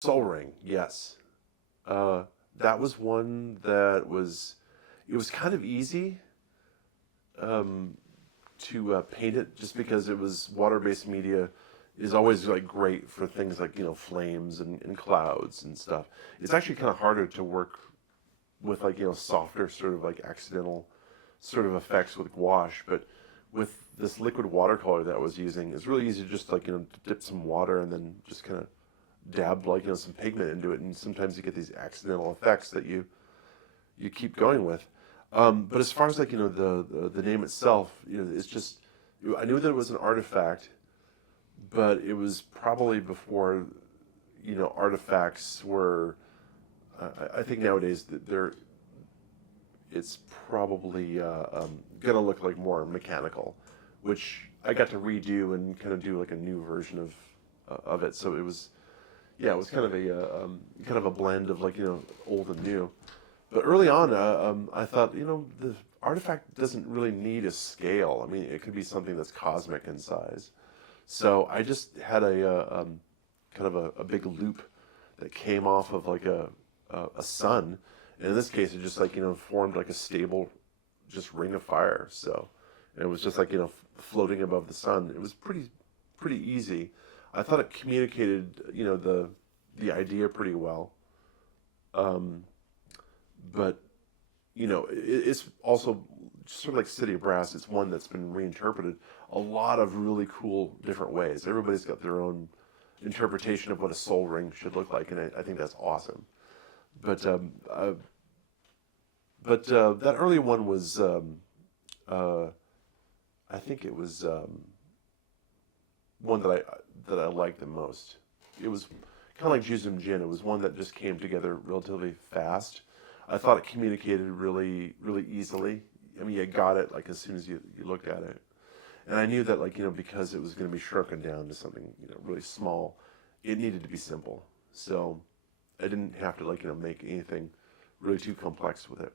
Soul Ring, yes. Uh, that was one that it was kind of easy um, to paint it just because it was water-based media is always like great for things like, flames and clouds and stuff. It's actually kind of harder to work with like, softer sort of like accidental sort of effects with gouache, but with this liquid watercolor that I was using, it's really easy to just like, dip some water and then just kind of dab like, some pigment into it, and sometimes you get these accidental effects that you keep going with. But as far as like, the name itself, it's just, I knew that it was an artifact, but it was probably before, artifacts were, I think nowadays that it's probably gonna look like more mechanical, which I got to redo and kind of do like a new version of it. So it was, yeah, it was kind of a blend of like, old and new. But early on, I thought, the artifact doesn't really need a scale. I mean, it could be something that's cosmic in size. So I just had kind of a big loop that came off of like a sun. And in this case, it just like, formed like a stable, just ring of fire. So, and it was just like, floating above the sun. It was pretty easy. I thought it communicated, the idea pretty well. Um, but it's also sort of like City of Brass. It's one that's been reinterpreted a lot of really cool different ways. Everybody's got their own interpretation of what a soul ring should look like, and I think that's awesome. But that early one was, uh, I think it was one that I liked the most. It was kind of like Juzum Jin. It was one that just came together relatively fast. I thought it communicated really easily. I mean, you got it like as soon as you looked at it. And I knew that like, because it was going to be shrunken down to something, really small, it needed to be simple. So I didn't have to like, make anything really too complex with it.